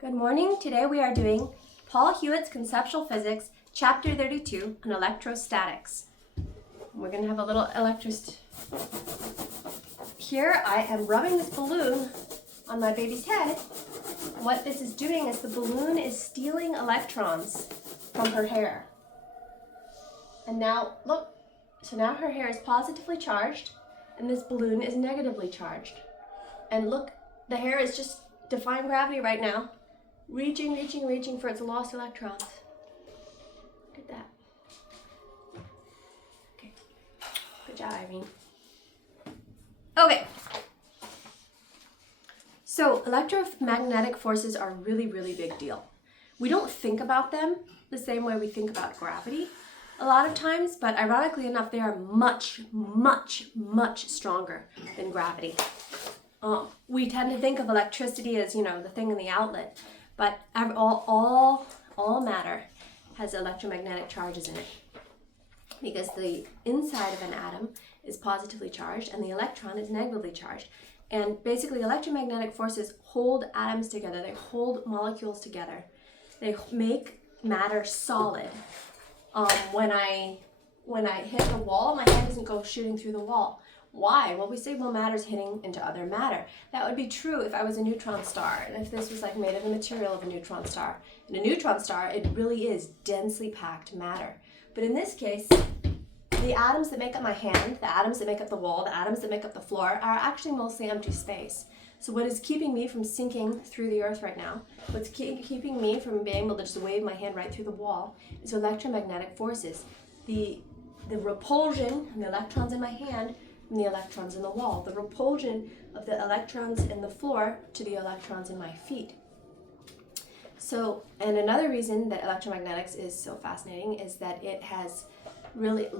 Good morning. Today we are doing Paul Hewitt's Conceptual Physics, Chapter 32 on Electrostatics. We're going to have a little Here I am rubbing this balloon on my baby's head. What this is doing is the balloon is stealing electrons from her hair. And now, look, so now her hair is positively charged and this balloon is negatively charged. And look, the hair is just defying gravity right now. Reaching for its lost electrons. Look at that. Okay. Good job, Irene. Okay. So electromagnetic forces are a really big deal. We don't think about them the same way we think about gravity a lot of times, but ironically enough, they are much stronger than gravity. We tend to think of electricity as, the thing in the outlet. But all matter has electromagnetic charges in it, because the inside of an atom is positively charged and the electron is negatively charged. And basically electromagnetic forces hold atoms together, they hold molecules together, they make matter solid. When I hit the wall, my hand doesn't go shooting through the wall. Why? Well, we say, matter's hitting into other matter. That would be true if I was a neutron star, and if this was made of the material of a neutron star. In a neutron star, it really is densely packed matter. But in this case, the atoms that make up my hand, the atoms that make up the wall, the atoms that make up the floor are actually mostly empty space. So what is keeping me from sinking through the earth right now, what's keeping me from being able to just wave my hand right through the wall, is electromagnetic forces. The repulsion and the electrons in my hand and the electrons in the wall, the repulsion of the electrons in the floor to the electrons in my feet. So, and another reason that electromagnetics is so fascinating is that it has really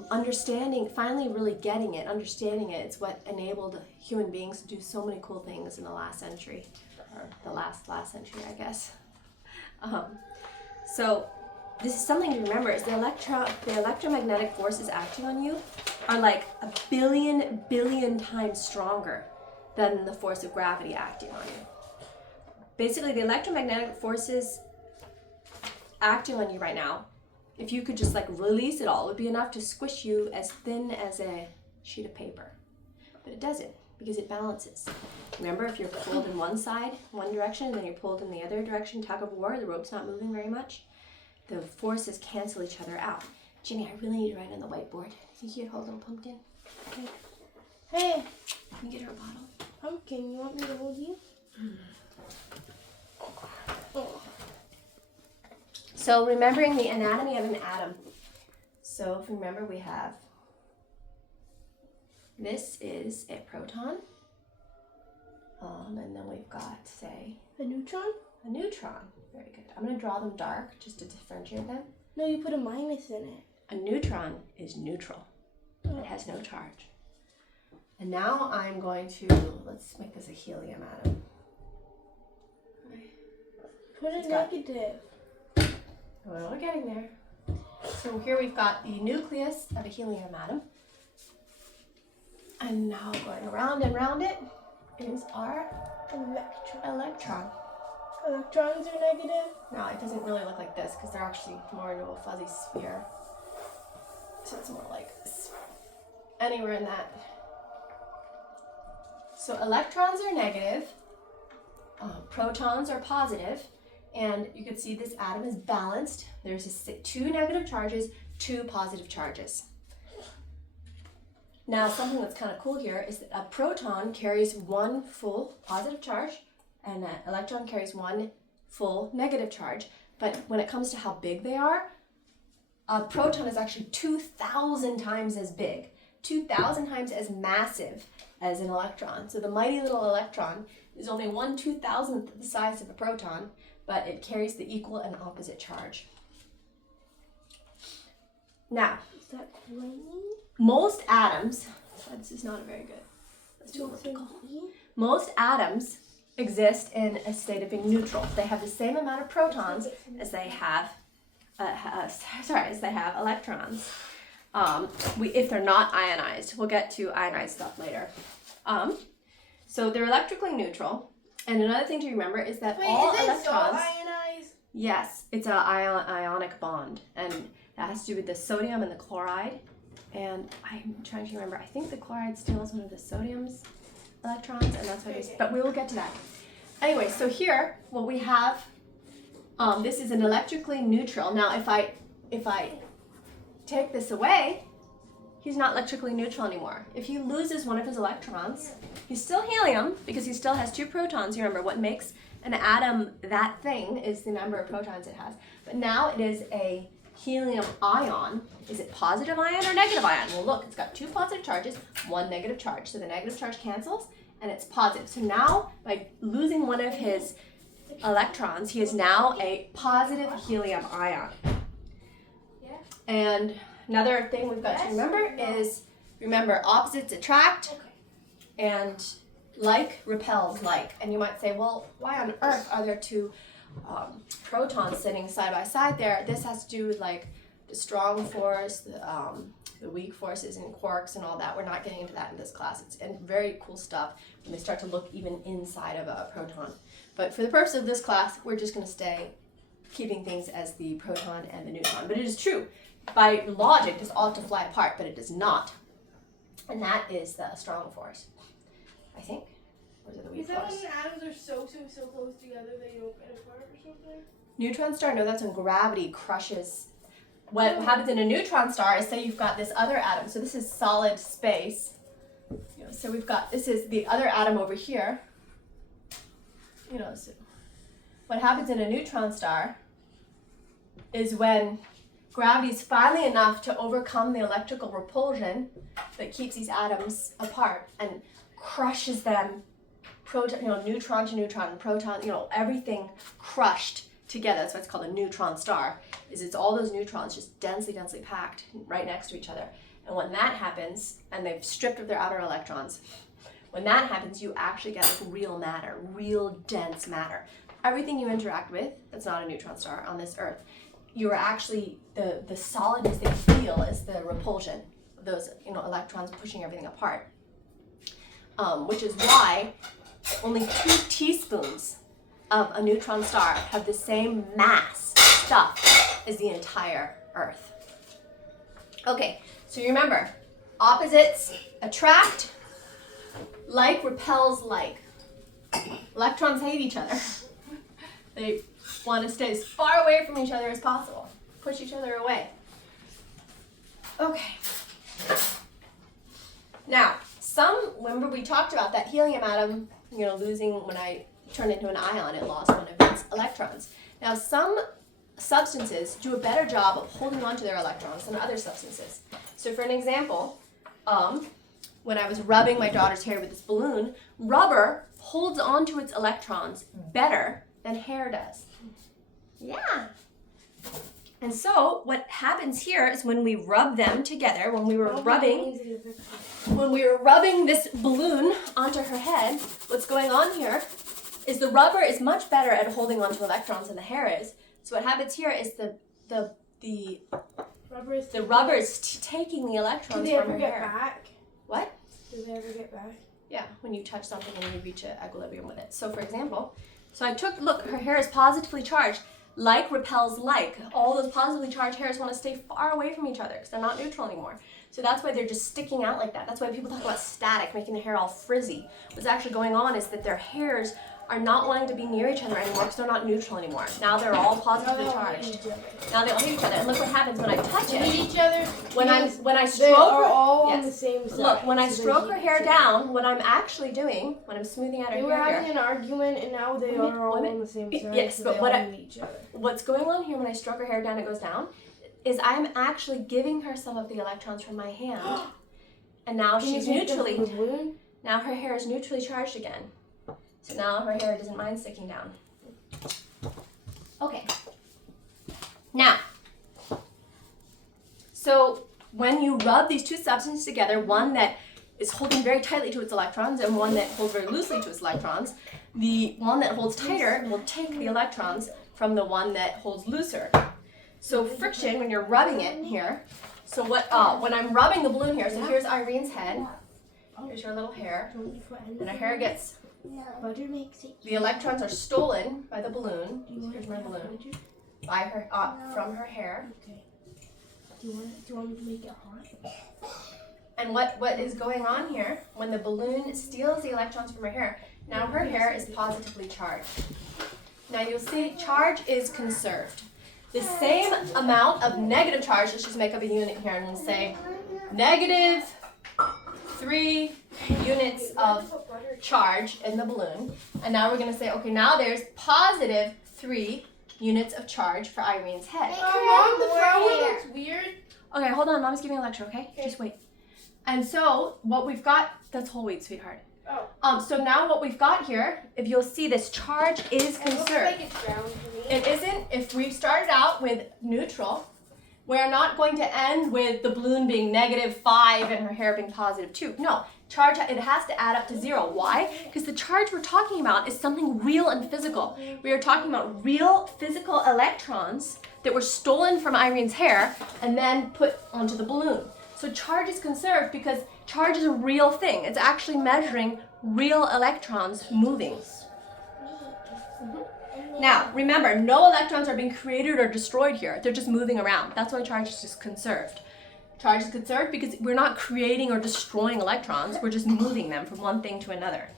finally really getting it, understanding it. It's what enabled human beings to do so many cool things in the last century, or the last century, I guess. So this is something to remember, is the electromagnetic forces acting on you are like a billion times stronger than the force of gravity acting on you. Basically, the electromagnetic forces acting on you right now, if you could just release it all, it would be enough to squish you as thin as a sheet of paper. But it doesn't, because it balances. Remember, if you're pulled in one direction, and then you're pulled in the other direction, tug of war, the rope's not moving very much, the forces cancel each other out. Ginny, I really need to write on the whiteboard. Think you could hold little pumpkin? Okay. Hey! Can you get her a bottle? Pumpkin, you want me to hold you? Oh. So remembering the anatomy of an atom. So if you remember, we have, this is a proton. And then we've got, say, a neutron? A neutron. Very good. I'm going to draw them dark just to differentiate them. No, you put a minus in it. A neutron is neutral. It has no charge. And now I'm going to, let's make this a helium atom. Put a negative. Well, we're getting there. So here we've got the nucleus of a helium atom. And now going around and round it is our electron. Electrons are negative? No, it doesn't really look like this because they're actually more into a fuzzy sphere. So it's more like this. Anywhere in that. So electrons are negative, protons are positive, and you can see this atom is balanced. There's two negative charges, two positive charges. Now, something that's kind of cool here is that a proton carries one full positive charge, and an electron carries one full negative charge. But when it comes to how big they are, a proton is actually 2,000 times as big, 2,000 times as massive as an electron. So the mighty little electron is only 1/2000th the size of a proton, but it carries the equal and opposite charge. Now, is that raining? Most atoms, this is not very good. Let's do elliptical. Most atoms exist in a state of being neutral. They have the same amount of protons as they have, electrons. If they're not ionized. We'll get to ionized stuff later. So they're electrically neutral, And another thing to remember is that Wait, all is it electrons. salt ionized? Yes, it's an ionic bond, and that has to do with the sodium and the chloride. And I'm trying to remember. I think the chloride steals one of the sodium's electrons, and that's why there's. But we will get to that. Anyway, so here what we have. This is an electrically neutral. Now, if I take this away, he's not electrically neutral anymore. If he loses one of his electrons, he's still helium because he still has 2 protons. You remember what makes an atom that thing is the number of protons it has. But now it is a helium ion. Is it positive ion or negative ion? Well, look, it's got 2 positive charges, 1 negative charge. So the negative charge cancels and it's positive. So now by losing one of his electrons, he is now a positive helium ion. And another thing we've got to remember is, remember, opposites attract and like repels like. And you might say, well, why on earth are there 2 protons sitting side by side there? This has to do with like the strong force, the weak forces and quarks and all that. We're not getting into that in this class. It's very cool stuff when they start to look even inside of a proton. But for the purpose of this class, we're just going to stay keeping things as the proton and the neutron. But it is true. By logic, this ought to fly apart, but it does not. And that is the strong force, I think. Or is it the weak Is that force? when atoms are so close together they don't get apart or something? Neutron star, no, that's when gravity crushes. What happens in a neutron star is, say you've got this other atom. So this is solid space. So we've got, this is the other atom over here. So what happens in a neutron star is when gravity is finally enough to overcome the electrical repulsion that keeps these atoms apart and crushes them, neutron to neutron, proton, everything crushed together. That's why it's called a neutron star, is it's all those neutrons just densely packed right next to each other. And when that happens, and they've stripped of their outer electrons, when that happens, you actually get like real matter, real dense matter. Everything you interact with that's not a neutron star on this Earth, you're actually, the solidness that you feel is the repulsion of those electrons pushing everything apart. Which is why only 2 teaspoons of a neutron star have the same mass stuff as the entire Earth. Okay, so you remember, opposites attract, like repels like. Electrons hate each other. They want to stay as far away from each other as possible, push each other away. Okay. Now, remember we talked about that helium atom, losing when I turned into an ion, it lost one of its electrons. Now, some substances do a better job of holding on to their electrons than other substances. So for an example, when I was rubbing my daughter's hair with this balloon, rubber holds on to its electrons better than hair does. Yeah. And so what happens here is when we rub them together, when we were rubbing this balloon onto her head, what's going on here is the rubber is much better at holding onto electrons than the hair is. So what happens here is the rubber is taking the electrons from her hair. Do they ever get back? What? Do they ever get back? Yeah, when you touch something and you reach an equilibrium with it. So for example, look, her hair is positively charged. Like repels like. All those positively charged hairs want to stay far away from each other because they're not neutral anymore. So that's why they're just sticking out like that. That's why people talk about static, making the hair all frizzy. What's actually going on is that their hairs are not wanting to be near each other anymore because they're not neutral anymore. Now they're all positively charged. Now they all hate each other. And look what happens when I touch it. Hate each other. When I stroke they are her, all on yes. the same side. Look, when I so stroke they her hate hair each other. down, what I'm actually doing, when I'm smoothing out her They were hair having here, an argument, and now they are all on the same side. Yes, so but they what all I- hate each other. what's going on here when I stroke her hair down, it goes down, is I'm actually giving her some of the electrons from my hand. And now Can you she's take them neutrally, from the balloon? now her hair is neutrally charged again. So now her hair doesn't mind sticking down. Okay. Now, so when you rub these 2 substances together, one that is holding very tightly to its electrons and one that holds very loosely to its electrons, the one that holds tighter will take the electrons from the one that holds looser. So friction, when you're rubbing it here, so when I'm rubbing the balloon here, so here's Irene's head, Here's her little hair. And her hair gets, Butter makes it. the electrons are stolen by the balloon. Here's my balloon. By her, from her hair. Okay. Do you want me to make it hot? And what is going on here, when the balloon steals the electrons from her hair, now her hair is positively charged. Now you'll see charge is conserved. The same amount of negative charge, let's just make up a unit here and we'll say negative 3 units of charge in the balloon. And now we're going to say, okay, now there's positive 3 units of charge for Irene's head. Mom, the flower looks weird. Okay, hold on, Mom's giving a lecture, okay? Just wait. And so what we've got, that's whole wheat, sweetheart. Oh. So now what we've got here, if you'll see, this charge is It looks conserved. like it's brown to me. It isn't. If we started out with neutral, we're not going to end with the balloon being -5 and her hair being +2. No, charge, it has to add up to 0. Why? Because the charge we're talking about is something real and physical. We are talking about real physical electrons that were stolen from Irene's hair and then put onto the balloon. So charge is conserved because charge is a real thing. It's actually measuring real electrons moving. Now, remember, no electrons are being created or destroyed here. They're just moving around. That's why charge is just conserved. Charge is conserved because we're not creating or destroying electrons. We're just moving them from one thing to another.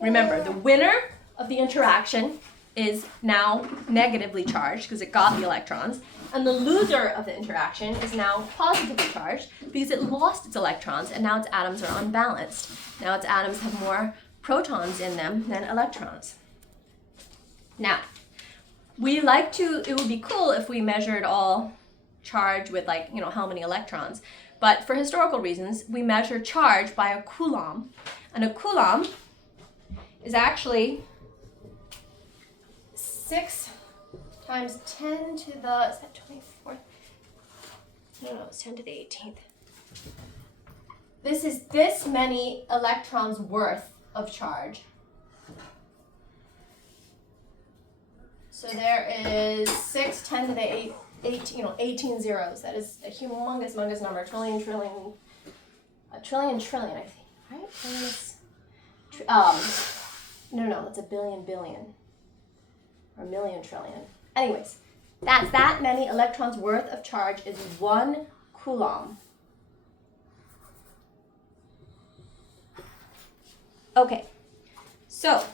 Remember, the winner of the interaction is now negatively charged because it got the electrons. And the loser of the interaction is now positively charged because it lost its electrons and now its atoms are unbalanced. Now its atoms have more protons in them than electrons. Now, it would be cool if we measured all charge with how many electrons. But for historical reasons, we measure charge by a coulomb. And a coulomb is actually 6 times 10 to the, is that 24th? No, it's 10 to the 18th. This is this many electrons worth of charge. So there is 6, 10 to the 18 zeros. That is a humongous number. A trillion, I think. Right? No, that's a billion. Or a million trillion. Anyways, that's that many electrons worth of charge is 1 coulomb. Okay, so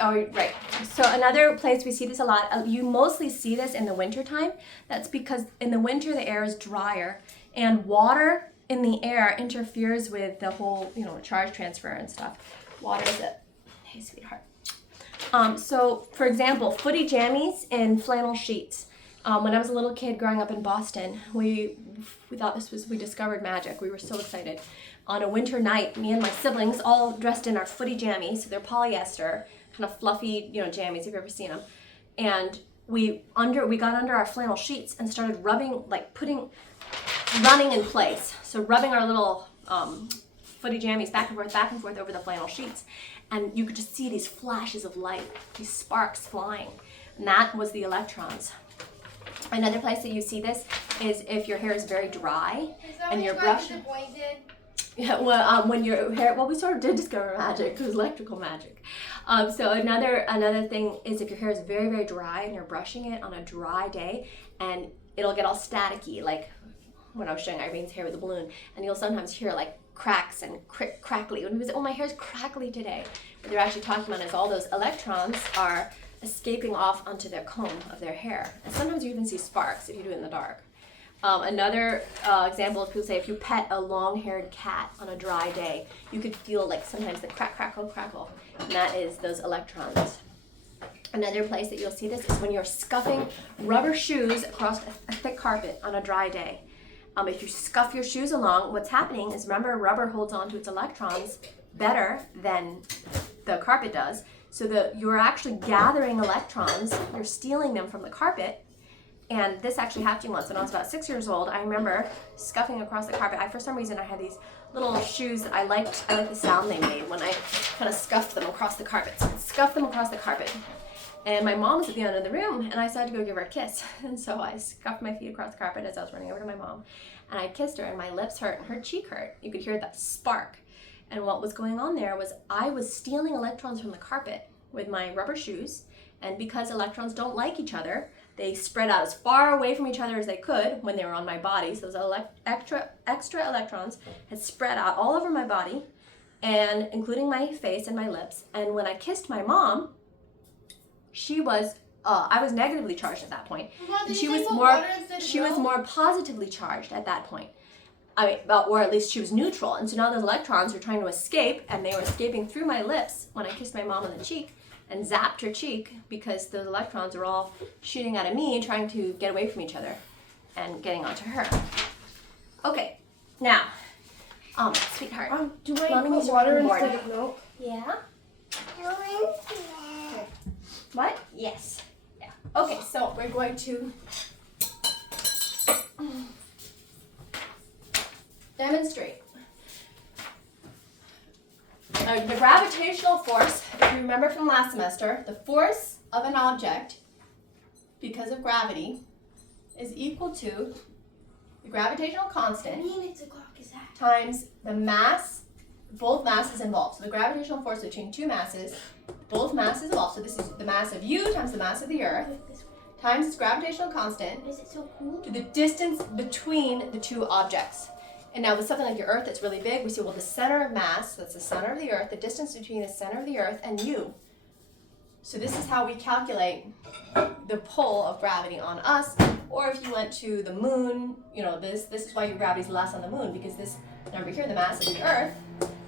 right. So another place we see this a lot, you mostly see this in the winter time. That's because in the winter the air is drier and water in the air interferes with the whole, charge transfer and stuff. Water is hey sweetheart. So for example, footy jammies and flannel sheets. When I was a little kid growing up in Boston, we thought we discovered magic. We were so excited. On a winter night, me and my siblings all dressed in our footy jammies, so they're polyester, kind of fluffy, jammies, if you've ever seen them. And we got under our flannel sheets and started rubbing, running in place. So rubbing our little footy jammies back and forth over the flannel sheets. And you could just see these flashes of light, these sparks flying. And that was the electrons. Another place that you see this is if your hair is very dry and you're brushing. Yeah, when your hair, we sort of did discover magic. It was electrical magic. So another thing is if your hair is very, very dry and you're brushing it on a dry day, and it'll get all staticky, like when I was showing Irene's hair with the balloon, and you'll sometimes hear cracks and crackly. When people say, "Oh, my hair's crackly today," what they're actually talking about is all those electrons are escaping off onto their comb of their hair, and sometimes you even see sparks if you do it in the dark. Another example is people say if you pet a long-haired cat on a dry day, you could feel sometimes the crackle, and that is those electrons. Another place that you'll see this is when you're scuffing rubber shoes across a thick carpet on a dry day. If you scuff your shoes along, what's happening is, remember, rubber holds on to its electrons better than the carpet does, so you're actually gathering electrons, you're stealing them from the carpet. And this actually happened to me once when I was about 6 years old. I remember scuffing across the carpet. For some reason, I had these little shoes that I liked the sound they made when I kind of scuffed them across the carpet. So I'd scuff them across the carpet. And my mom was at the end of the room, and I decided to go give her a kiss. And so I scuffed my feet across the carpet as I was running over to my mom, and I kissed her, and my lips hurt, and her cheek hurt. You could hear that spark. And what was going on there was I was stealing electrons from the carpet with my rubber shoes, and because electrons don't like each other, they spread out as far away from each other as they could when they were on my body. So those extra electrons had spread out all over my body, and including my face and my lips. And when I kissed my mom, I was negatively charged at that point. And she was more positively charged at that point. Or at least she was neutral. And so now those electrons were trying to escape, and they were escaping through my lips when I kissed my mom on the cheek and zapped her cheek, because those electrons were all shooting out of me, trying to get away from each other and getting onto her. Okay, now, sweetheart. Do I put water instead of milk? Yeah? What? Yes. Yeah. Okay, so we're going to demonstrate. The gravitational force, if you remember from last semester, the force of an object, because of gravity, is equal to the gravitational constant times the mass, both masses involved. So the gravitational force between two masses, both masses involved. So this is the mass of you times the mass of the Earth, times its gravitational constant, to the distance between the two objects. And now with something like your Earth that's really big, we say, well, the center of mass, that's the center of the Earth, the distance between the center of the Earth and you. So this is how we calculate the pull of gravity on us. Or if you went to the moon, this is why your gravity is less on the moon, because this number here, the mass of the Earth,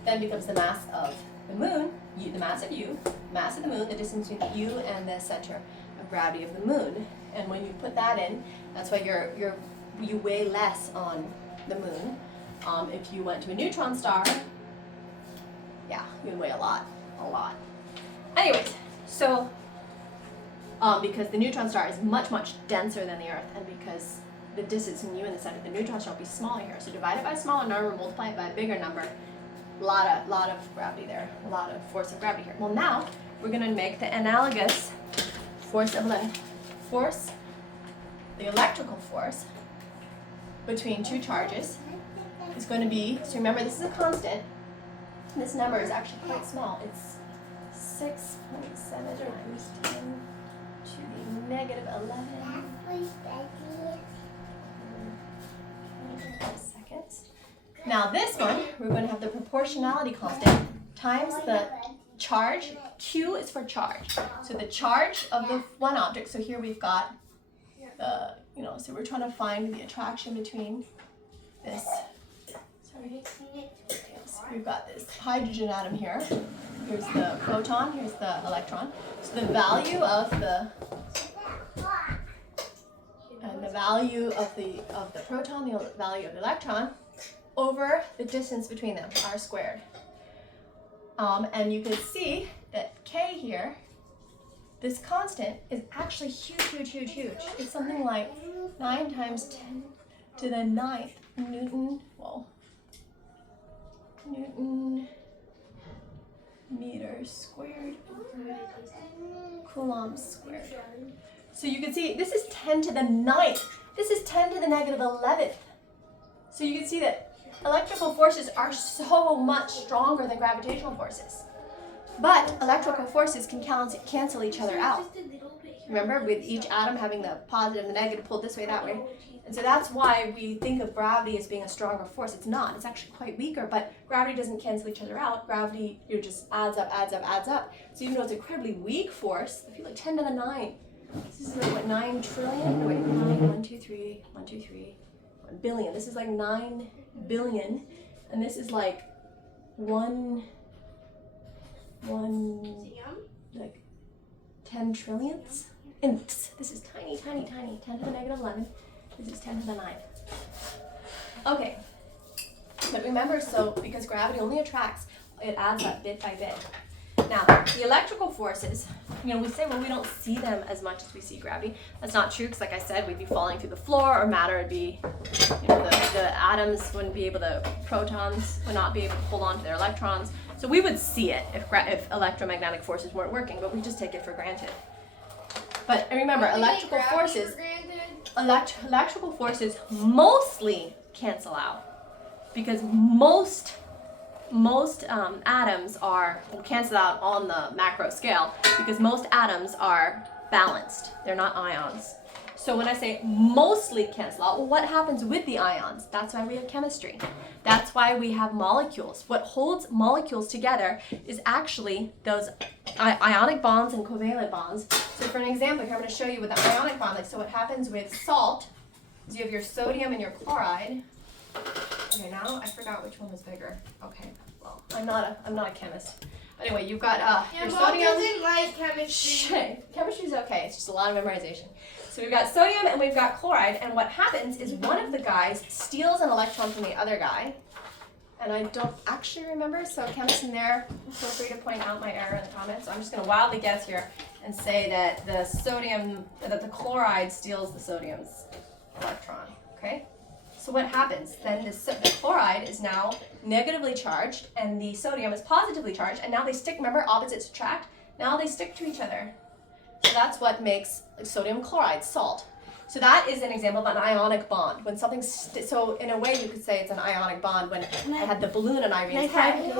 then becomes the mass of the moon, the mass of you, mass of the moon, the distance between you and the center of gravity of the moon. And when you put that in, that's why you weigh less on the moon. If you went to a neutron star, yeah, you'd weigh a lot. Anyways, so because the neutron star is much, much denser than the Earth, and because the distance between you and the center of the neutron star will be smaller here. So divide it by a smaller number, multiply it by a bigger number. A lot of gravity there, a lot of force of gravity here. Well, now we're going to make the analogous force of the electrical force between two charges is going to be, so remember this is a constant, this number is actually quite small. It's 6.7 times 10 to the negative 11. Seconds. Now this one, we're going to have the proportionality constant times the charge. Q is for charge. So the charge of the one object, so here we've got the, so we're trying to find the attraction between this, we've got this hydrogen atom here. Here's the proton, here's the electron. So the value of the value of the proton, the value of the electron, over the distance between them, r squared. And you can see that K here, this constant, is actually huge. It's something like 9 times 10 to the 9th Newton meters squared over coulombs squared. So you can see this is 10 to the 9th. This is 10 to the negative 11th. So you can see that electrical forces are so much stronger than gravitational forces. But electrical forces can cancel each other out. Remember, with each atom having the positive and the negative pulled this way, that way. And so that's why we think of gravity as being a stronger force. It's not. It's actually quite weaker, but gravity doesn't cancel each other out. Gravity just adds up. So even though it's an incredibly weak force, if you like 10 to the 9, this is like what, 9 trillion? No, wait, 9, 1, 2, 3, 1, 2, 3, 1 billion. This is like 9 billion, and this is like one like 10 trillionths. And this is tiny, 10 to the negative 11. This is 10 to the 9. Okay, but remember, so because gravity only attracts, it adds up bit by bit. Now, the electrical forces, we say, well, we don't see them as much as we see gravity. That's not true, because like I said, we'd be falling through the floor, or matter would be, the atoms wouldn't be able to, protons would not be able to hold on to their electrons. So we would see it if electromagnetic forces weren't working, but we just take it for granted. But remember, Don't we take electrical gravity forces, for granted? electrical forces mostly cancel out because most atoms are cancel out on the macro scale because most atoms are balanced. They're not ions. So when I say mostly cancel out, well, what happens with the ions? That's why we have chemistry. That's why we have molecules. What holds molecules together is actually those ionic bonds and covalent bonds. So for an example here, I'm going to show you with the ionic bond. Like, so what happens with salt is you have your sodium and your chloride. Okay, now I forgot which one was bigger. Okay, well, I'm not a chemist. Anyway, you've got your Mom sodium. doesn't like chemistry. Chemistry's okay. It's just a lot of memorization. So we've got sodium and we've got chloride, and what happens is one of the guys steals an electron from the other guy. And I don't actually remember, so chemists in there, feel free to point out my error in the comments. So I'm just going to wildly guess here and say that the chloride steals the sodium's electron. Okay? So what happens? Then the chloride is now negatively charged and the sodium is positively charged, and now they stick, remember, opposites attract? Now they stick to each other. So that's what makes sodium chloride, salt. So that is an example of an ionic bond. When something, so in a way you could say it's an ionic bond when I had the balloon in Irene's head.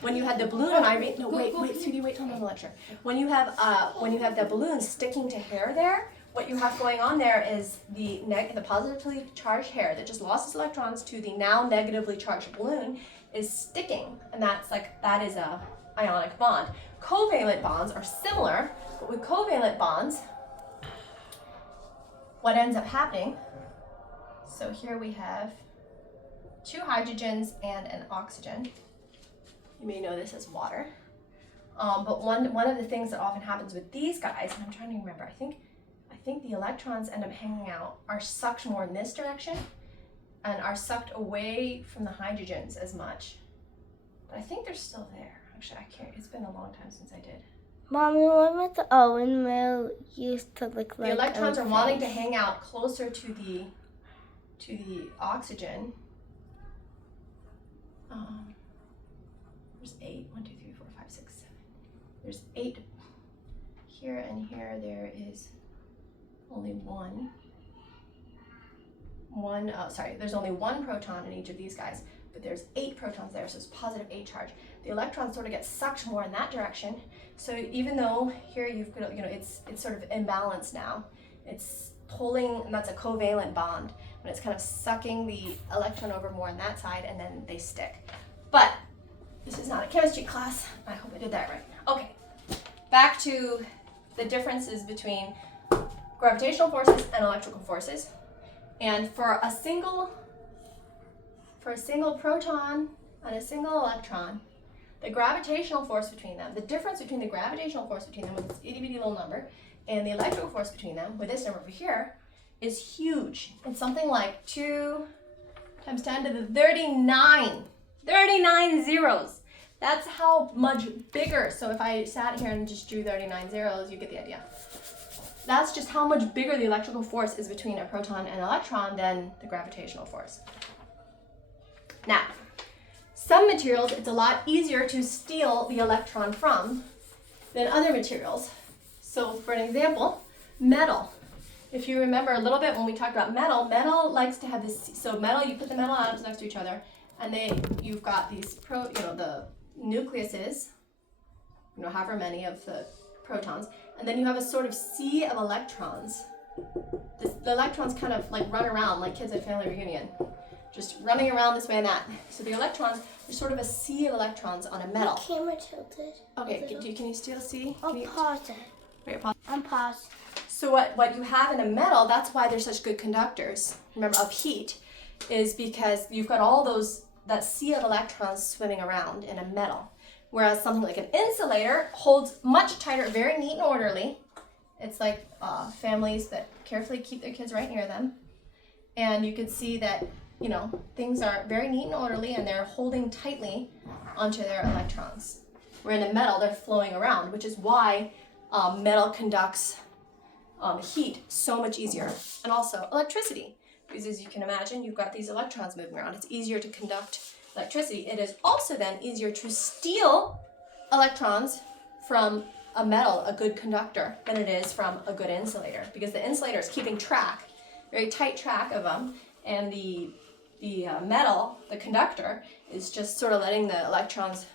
When you had the balloon in Irene, no, wait, sweetie, wait till I'm on the lecture. When you have the balloon sticking to hair there, what you have going on there is the positively charged hair that just lost its electrons to the now negatively charged balloon is sticking, and that is a ionic bond. Covalent bonds are similar, but with covalent bonds, what ends up happening, so here we have two hydrogens and an oxygen. You may know this as water. But one of the things that often happens with these guys, and I'm trying to remember, I think the electrons end up hanging out, are sucked more in this direction and are sucked away from the hydrogens as much. But I think they're still there. Actually, I can't, it's been a long time since I did. Mommy, what was the Owen mill used to look like? The electrons are wanting to hang out closer to the oxygen. There's 8. 1, 2, 3, 4, 5, 6, 7. There's 8 here, and here there is only one. There's only one proton in each of these guys, but there's 8 protons there, so it's positive 8 charge. The electrons sort of get sucked more in that direction. So even though here you've got, it's sort of imbalanced now. It's pulling, and that's a covalent bond, when it's kind of sucking the electron over more on that side, and then they stick. But this is not a chemistry class. I hope I did that right. Okay, back to the differences between gravitational forces and electrical forces. And for a single proton and a single electron, the gravitational force between them, the difference between the gravitational force between them with this itty bitty little number and the electrical force between them with this number over here is huge. It's something like 2 times 10 to the 39 zeros. That's how much bigger. So if I sat here and just drew 39 zeros, you get the idea. That's just how much bigger the electrical force is between a proton and an electron than the gravitational force. Now, some materials, it's a lot easier to steal the electron from than other materials. So for an example, metal. If you remember a little bit when we talked about metal, metal likes to have this, so metal, you put the metal atoms next to each other, and then you've got these, the nucleuses, however many of the protons, and then you have a sort of sea of electrons. The electrons kind of like run around like kids at family reunion, just running around this way and that. So the electrons, there's sort of a sea of electrons on a metal. The camera tilted. Okay, can you still see? I'll pause it. Wait, pause. I'm paused. So what you have in a metal, that's why they're such good conductors, remember, of heat, is because you've got all that sea of electrons swimming around in a metal. Whereas something like an insulator holds much tighter, very neat and orderly. It's like families that carefully keep their kids right near them. And you can see that, things are very neat and orderly, and they're holding tightly onto their electrons. Where in a metal, they're flowing around, which is why metal conducts heat so much easier. And also electricity, because as you can imagine, you've got these electrons moving around. It's easier to conduct electricity. It is also then easier to steal electrons from a metal a good conductor than it is from a good insulator, because the insulator is keeping track, very tight track of them, and the metal, the conductor, is just sort of letting the electrons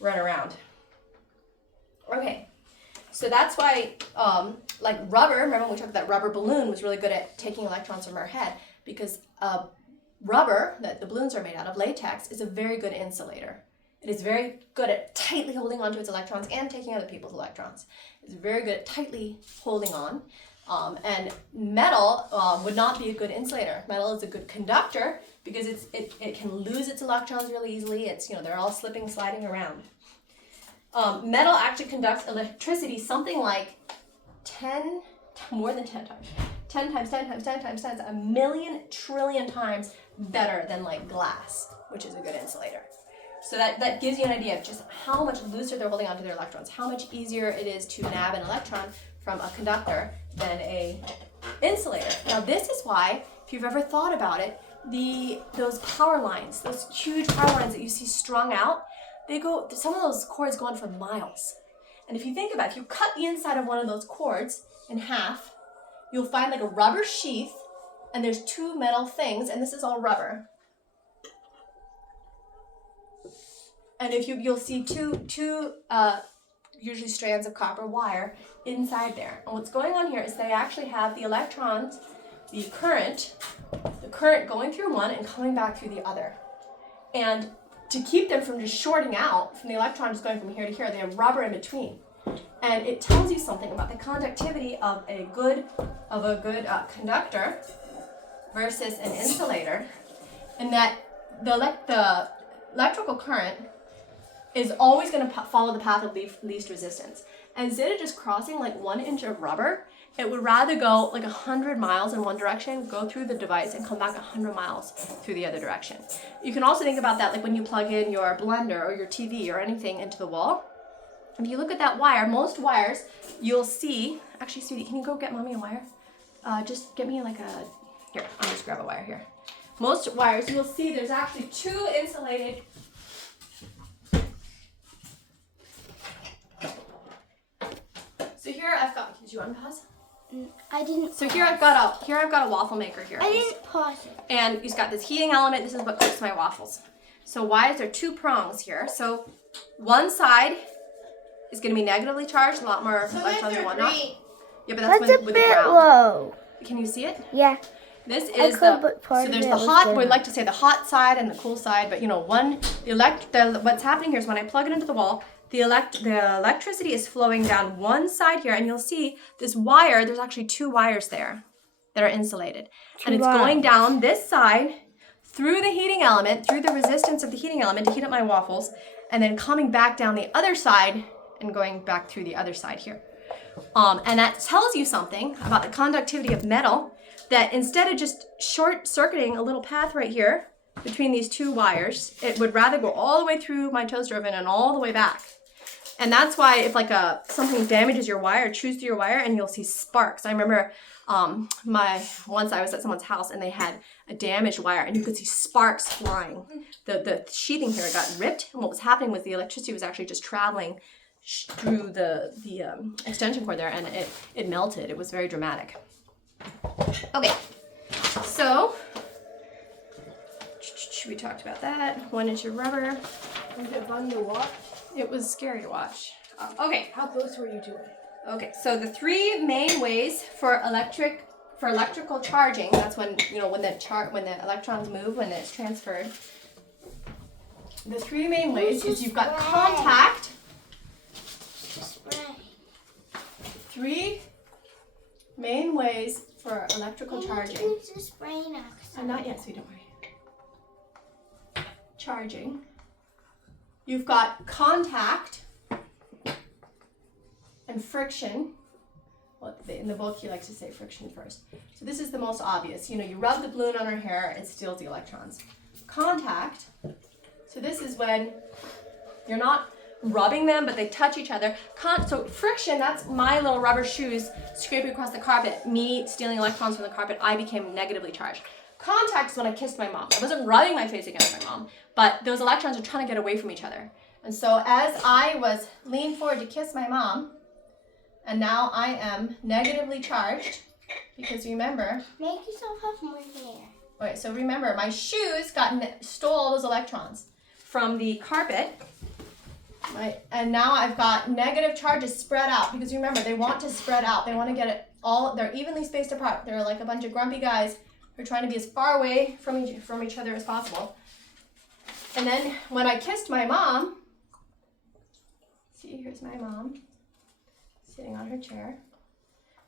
run around. Okay, so that's why, like rubber, remember when we talked that rubber balloon was really good at taking electrons from our head, because rubber that the balloons are made out of, latex, is a very good insulator. It is very good at tightly holding onto its electrons and taking other people's electrons. It's very good at tightly holding on. And metal would not be a good insulator. Metal is a good conductor because it can lose its electrons really easily. It's, they're all slipping, sliding around. Metal actually conducts electricity something like more than 10 times. 10 times, 10 times, 10 times, 10 times, a million trillion times better than like glass, which is a good insulator. So that gives you an idea of just how much looser they're holding onto their electrons, how much easier it is to nab an electron from a conductor than a insulator. Now this is why, if you've ever thought about it, those power lines, those huge power lines that you see strung out, some of those cords go on for miles. And if you think about it, if you cut the inside of one of those cords in half, you'll find like a rubber sheath, and there's two metal things, and this is all rubber. And if you'll see two usually strands of copper wire inside there. And what's going on here is they actually have the electrons, the current going through one and coming back through the other. And to keep them from just shorting out from the electrons going from here to here, they have rubber in between. And it tells you something about the conductivity of a good conductor versus an insulator, and that the electrical current is always going to follow the path of least resistance. And instead of just crossing like 1 inch of rubber, it would rather go like 100 miles in one direction, go through the device, and come back 100 miles through the other direction. You can also think about that like when you plug in your blender or your TV or anything into the wall. If you look at that wire, most wires, you'll see, actually, sweetie, can you go get mommy a wire? Just get me here, I'll just grab a wire here. Most wires, you'll see there's actually two insulated. So here I've got, did you unpause? I didn't. So here I've got a waffle maker here. I didn't pause it. And it's got this heating element. This is what cooks my waffles. So why is there two prongs here? So one side is going to be negatively charged, a lot more electrons and whatnot. Yeah, but that's a with bit the ground. low. Can you see it? Yeah. This is so there's the hot, we'd like to say the hot side and the cool side, but what's happening here is when I plug it into the wall, the electricity is flowing down one side here, and you'll see this wire, there's actually two wires there that are insulated. And it's going down this side through the heating element, through the resistance of the heating element to heat up my waffles, and then coming back down the other side and going back through the other side here. And that tells you something about the conductivity of metal, that instead of just short-circuiting a little path right here between these two wires, it would rather go all the way through my toaster oven and all the way back. And that's why if something damages your wire, chews through your wire, and you'll see sparks. I remember once I was at someone's house and they had a damaged wire, and you could see sparks flying. The sheathing here got ripped, and what was happening was the electricity was actually just traveling through the extension cord there, and it melted. It was very dramatic. Okay, so we talked about that. 1 inch of rubber. Was it fun to watch? It was scary to watch. Okay. How close were you to it? Okay, so the three main ways for electrical charging, that's when the electrons move, when it's transferred. The three main ways is you've got contact. Three main ways for electrical charging. Not yet, so don't worry. Charging. You've got contact and friction. Well, in the book, he likes to say friction first. So this is the most obvious. You rub the balloon on our hair, it steals the electrons. Contact. So this is when you're not rubbing them, but they touch each other. So friction, that's my little rubber shoes scraping across the carpet, me stealing electrons from the carpet, I became negatively charged. Contact is when I kissed my mom. I wasn't rubbing my face against my mom, but those electrons are trying to get away from each other. And so as I was leaning forward to kiss my mom, And now I am negatively charged because remember, Make yourself have more hair. okay, so remember my shoes stole all those electrons from the carpet, right? And now I've got negative charges spread out because remember, they want to spread out. They want to get it all, they're evenly spaced apart. They're like a bunch of grumpy guys who are trying to be as far away from each other as possible. And then when I kissed my mom, see, here's my mom sitting on her chair.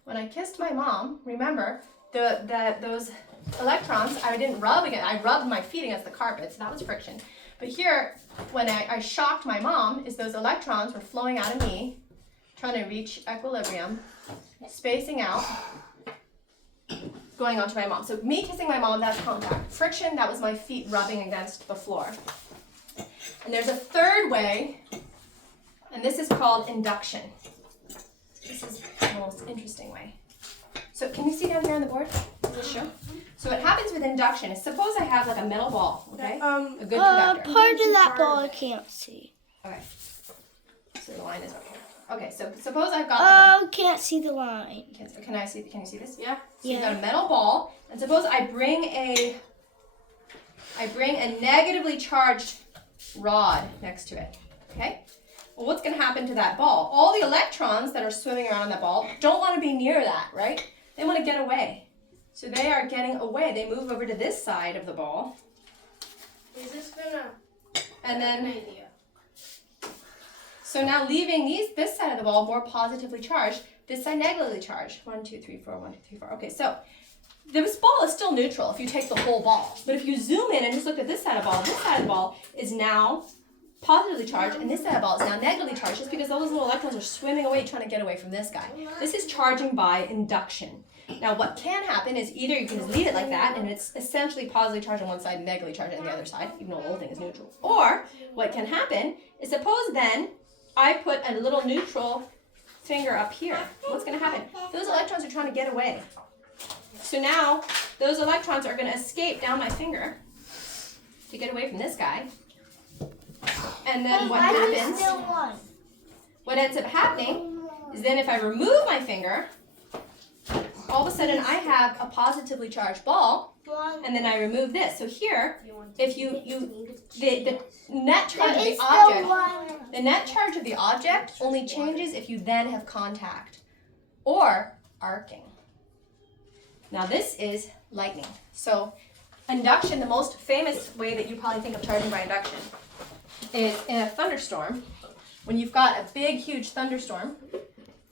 When I kissed my mom, remember, those electrons, I didn't rub again. I rubbed my feet against the carpet, so that was friction. But here, when I shocked my mom, is those electrons were flowing out of me, trying to reach equilibrium, spacing out, going onto my mom. So me kissing my mom, that's contact. Friction, that was my feet rubbing against the floor. And there's a third way, and this is called induction. This is the most interesting way. So can you see down here on the board? Does this show? So what happens with induction is, suppose I have like a metal ball, okay? A good conductor. Part of that ball I can't see. Okay. So the line is up here. Okay, so suppose I've got Can't see the line. can you see this? Yeah. So you've got a metal ball, and suppose I bring a negatively charged rod next to it. Okay? Well, what's going to happen to that ball? All the electrons that are swimming around in that ball don't want to be near that, right? They want to get away. So they are getting away. They move over to this side of the ball. Is this gonna? And then, idea. so now leaving this side of the ball more positively charged, this side negatively charged. 1, 2, 3, 4, 1, 2, 3, 4. Okay, so this ball is still neutral if you take the whole ball. But if you zoom in and just look at this side of the ball, this side of the ball is now positively charged, and this side of the ball is now negatively charged just because those little electrons are swimming away trying to get away from this guy. This is charging by induction. Now what can happen is either you can just leave it like that and it's essentially positively charged on one side and negatively charged on the other side, even though the whole thing is neutral. Or what can happen is, suppose then I put a little neutral finger up here. What's going to happen? Those electrons are trying to get away. So now those electrons are going to escape down my finger to get away from this guy. And then what happens, what ends up happening is then if I remove my finger, all of a sudden I have a positively charged ball, and then I remove this. So here, if the net charge of the object only changes if you then have contact or arcing. Now this is lightning. So induction, the most famous way that you probably think of charging by induction is in a thunderstorm. When you've got a big, huge thunderstorm,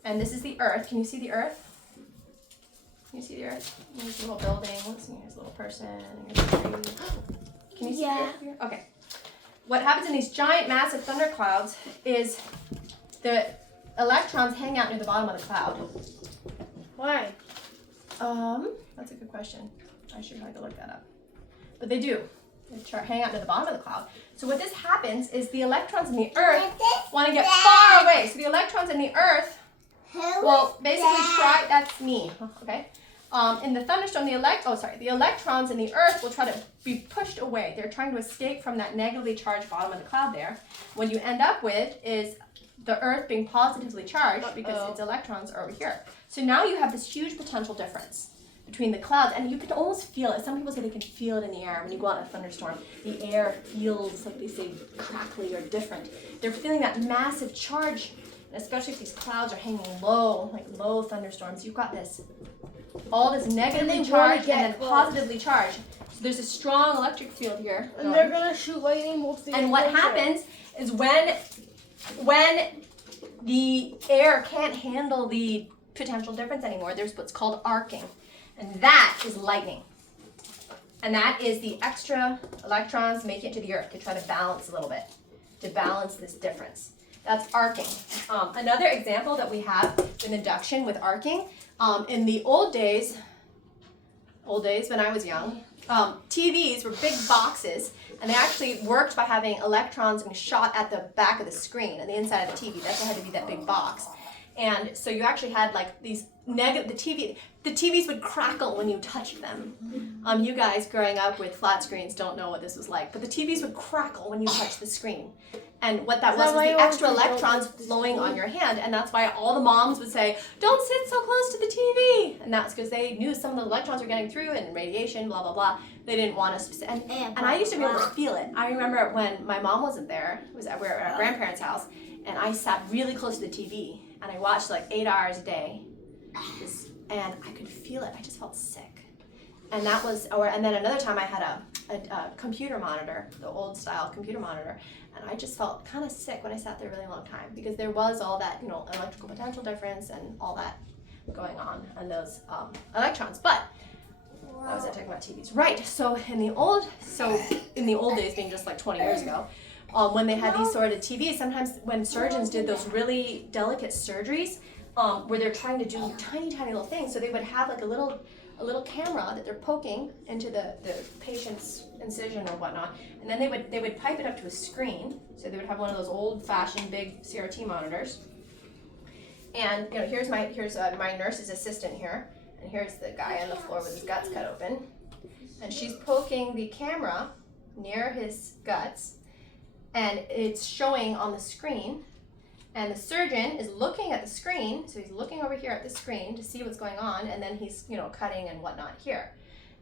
and this is the earth. Can you see the earth? Can you see the earth? Here's a little building. Here's a little person. Here's a tree. Can you see the earth here? Okay. What happens in these giant, massive thunderclouds is the electrons hang out near the bottom of the cloud. Why? That's a good question. I should try to look that up. But they do. They hang out near the bottom of the cloud. So what this happens is the electrons in the earth want to get far away. So the electrons in the earth will basically try, that's me, okay? In the thunderstorm, the electrons in the earth will try to be pushed away. They're trying to escape from that negatively charged bottom of the cloud there. What you end up with is the earth being positively charged because its electrons are over here. So now you have this huge potential difference between the clouds, and you can almost feel it. Some people say they can feel it in the air when you go out in a thunderstorm. The air feels, like they say, crackly or different. They're feeling that massive charge, and especially if these clouds are hanging low, like low thunderstorms. You've got this, all this negatively charged and then positively charged. So there's a strong electric field here. And they're gonna shoot lightning bolts. And what happens is when the air can't handle the potential difference anymore, there's what's called arcing. And that is lightning. And that is the extra electrons making it to the earth to try to balance a little bit, to balance this difference. That's arcing. Another example that we have in induction with arcing, in the old days when I was young, TVs were big boxes, and they actually worked by having electrons being shot at the back of the screen and the inside of the TV. That's why it had to be that big box. And so you actually had like these the TVs would crackle when you touched them. You guys growing up with flat screens don't know what this was like, but the TVs would crackle when you touched the screen. And what that was the extra electrons flowing on your hand, and that's why all the moms would say, don't sit so close to the TV. And that's because they knew some of the electrons were getting through and radiation, blah, blah, blah. They didn't want us to, and I used to be able to feel it. I remember when my mom wasn't there, we were at our grandparents' house, and I sat really close to the TV, and I watched like 8 hours a day, and I could feel it. I just felt sick. And that was, and then another time I had a computer monitor, the old style computer monitor, and I just felt kind of sick when I sat there a really long time because there was all that, electrical potential difference and all that going on and those electrons. But I was talking about TVs, right? So in the old days, being just like 20 years ago, when they had these sort of TVs, sometimes when surgeons did those really delicate surgeries, where they're trying to do tiny little things, so they would have like a little camera that they're poking into the patient's incision or whatnot, and then they would pipe it up to a screen. So they would have one of those old-fashioned big CRT monitors. And here's my nurse's assistant here, and here's the guy on the floor with his guts cut open, and she's poking the camera near his guts, and it's showing on the screen. And the surgeon is looking at the screen, so he's looking over here at the screen to see what's going on, and then he's, cutting and whatnot here.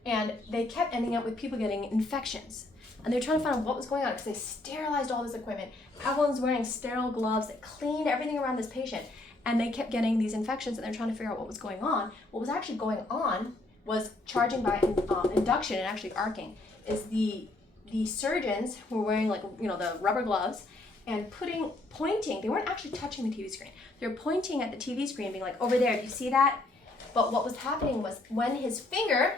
And they kept ending up with people getting infections. And they're trying to find out what was going on because they sterilized all this equipment. Everyone's wearing sterile gloves that cleaned everything around this patient. And they kept getting these infections, and they're trying to figure out what was going on. What was actually going on was charging by induction and actually arcing. Is the surgeons who were wearing the rubber gloves, and pointing, they weren't actually touching the TV screen. They were pointing at the TV screen, being like, over there, do you see that? But what was happening was when his finger,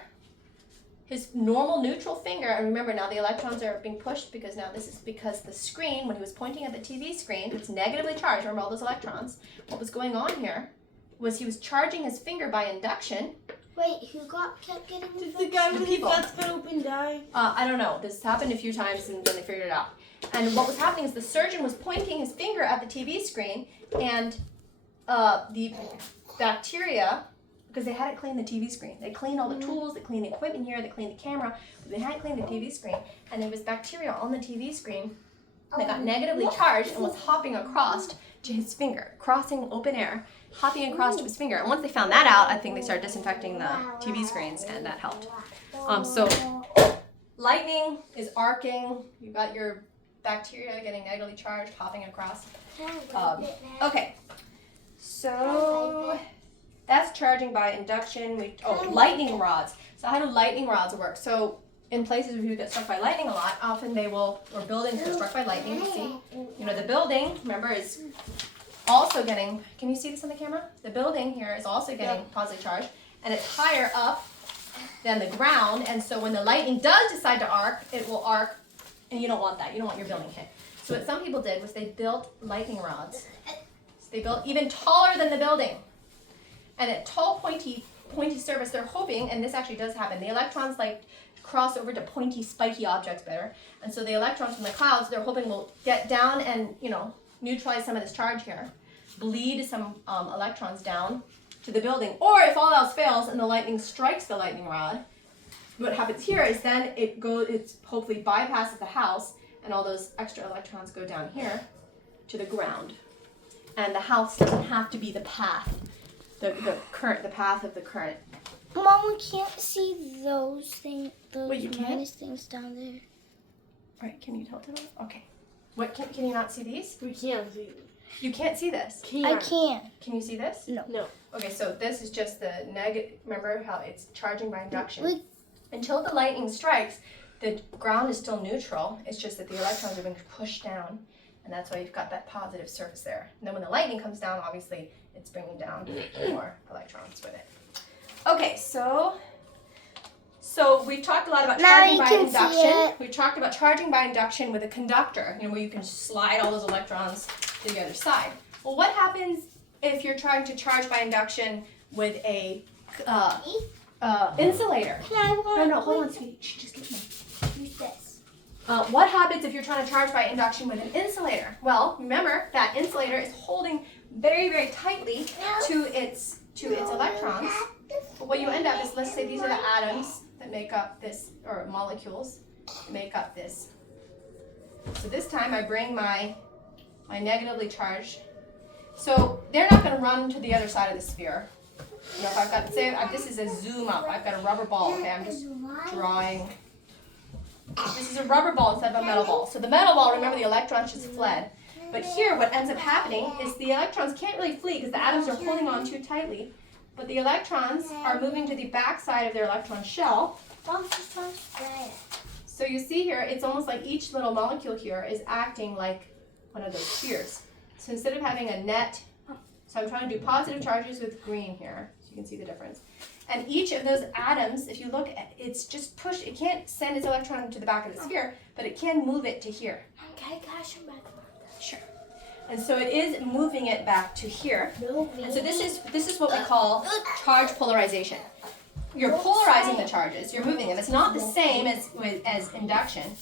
his normal neutral finger, and remember now the electrons are being pushed because now this is because the screen, when he was pointing at the TV screen, it's negatively charged, remember all those electrons. What was going on here was he was charging his finger by induction. Wait, who kept getting Did the guy with his guts cut open die? I don't know. This happened a few times and then they figured it out. And what was happening is the surgeon was pointing his finger at the TV screen, and the bacteria, because they hadn't cleaned the TV screen. They cleaned all the tools, they cleaned the equipment here, they cleaned the camera, but they hadn't cleaned the TV screen. And there was bacteria on the TV screen that got negatively charged and was hopping across to his finger, crossing open air, hopping across to his finger. And once they found that out, I think they started disinfecting the TV screens, and that helped. So lightning is arcing. You got your bacteria getting negatively charged, hopping across. Okay, so that's charging by induction. Lightning rods. So how do lightning rods work? So in places where you get struck by lightning a lot, often or buildings get struck by lightning. You see, the building, remember, is also getting, can you see this on the camera? The building here is also getting positively charged, and it's higher up than the ground, and so when the lightning does decide to arc, it will arc, and you don't want that. You don't want your building hit. So what some people did was they built lightning rods. So they built even taller than the building. And at tall, pointy surface, they're hoping, and this actually does happen, the electrons cross over to pointy, spiky objects better. And so the electrons from the clouds, they're hoping will get down and, neutralize some of this charge here, bleed some electrons down to the building. Or if all else fails and the lightning strikes the lightning rod, what happens here is then it hopefully bypasses the house, and all those extra electrons go down here to the ground. And the house doesn't have to be the path, the path of the current. Mom, we can't see those things, Wait, you can't? minus things down there. All right, can you tilt it off? Okay. What, can you not see these? We can't see. You can't see this. I can. Can you see this? No. Okay, so this is just the negative. Remember how it's charging by induction? Until the lightning strikes, the ground is still neutral. It's just that the electrons are being pushed down, and that's why you've got that positive surface there. And then when the lightning comes down, obviously, it's bringing down more electrons with it. Okay, so we've talked a lot about charging by induction. We've talked about charging by induction with a conductor, where you can slide all those electrons to the other side. Well, what happens if you're trying to charge by induction with a insulator? No, hold on, sweetie. Just give me. Use this. What happens if you're trying to charge by induction with an insulator? Well, remember that insulator is holding very, very tightly to its electrons. But what you end up is, let's say these are the atoms that make up this, or molecules that make up this. So this time I bring my my negatively charged. So they're not going to run to the other side of the sphere. You know, if I've got, say, this is a zoom up. I've got a rubber ball. Okay, I'm just drawing. This is a rubber ball instead of a metal ball. So the metal ball, remember, the electrons just fled. But here, what ends up happening is the electrons can't really flee because the atoms are holding on too tightly. But the electrons are moving to the back side of their electron shell. So you see here, it's almost like each little molecule here is acting like one of those spheres. So instead of having a net, so I'm trying to do positive charges with green here, so you can see the difference. And each of those atoms, if you look, it's just pushed, it can't send its electron to the back of the sphere, but it can move it to here. Sure. And so it is moving it back to here. And so this is what we call charge polarization. You're polarizing the charges, you're moving them. It's not the same as induction.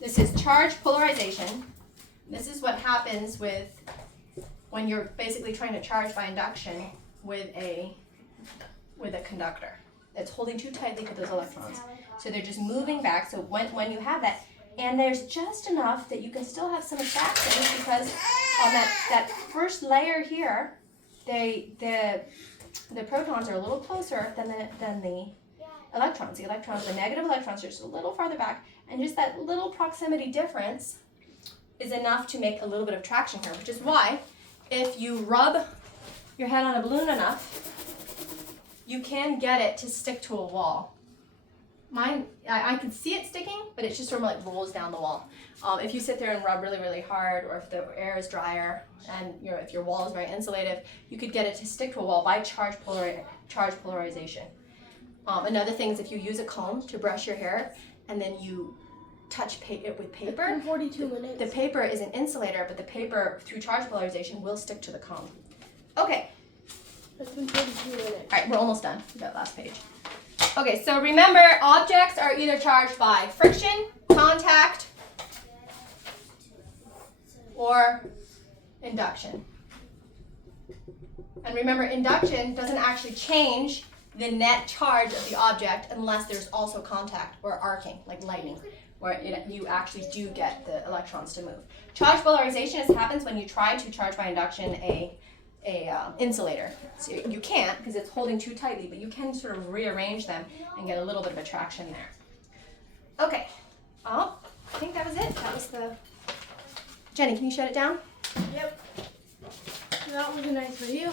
This is charge polarization. This is what happens when you're basically trying to charge by induction with a conductor that's holding too tightly to those electrons. So they're just moving back. So when you have that, and there's just enough that you can still have some attraction because on that first layer here, the protons are a little closer than the electrons. The negative electrons are just a little farther back, and just that little proximity difference is enough to make a little bit of traction here, which is why if you rub your head on a balloon enough, you can get it to stick to a wall. Mine, I can see it sticking, but it just sort of like rolls down the wall. If you sit there and rub really, really hard, or if the air is drier, and if your wall is very insulative, you could get it to stick to a wall by charge polarization. Another thing is if you use a comb to brush your hair, and then you touch it with paper. 42 minutes. The paper is an insulator, but the paper, through charge polarization, will stick to the comb. Okay. It's been 42 minutes. All right, we're almost done. We got last page. Okay, so remember, objects are either charged by friction, contact, or induction. And remember, induction doesn't actually change the net charge of the object unless there's also contact or arcing, like lightning, where you actually do get the electrons to move. Charge polarization happens when you try to charge by induction a insulator. So you can't because it's holding too tightly, but you can sort of rearrange them and get a little bit of attraction there. Okay, I think that was it. That was the... Jenny, can you shut it down? Yep. That was a nice video.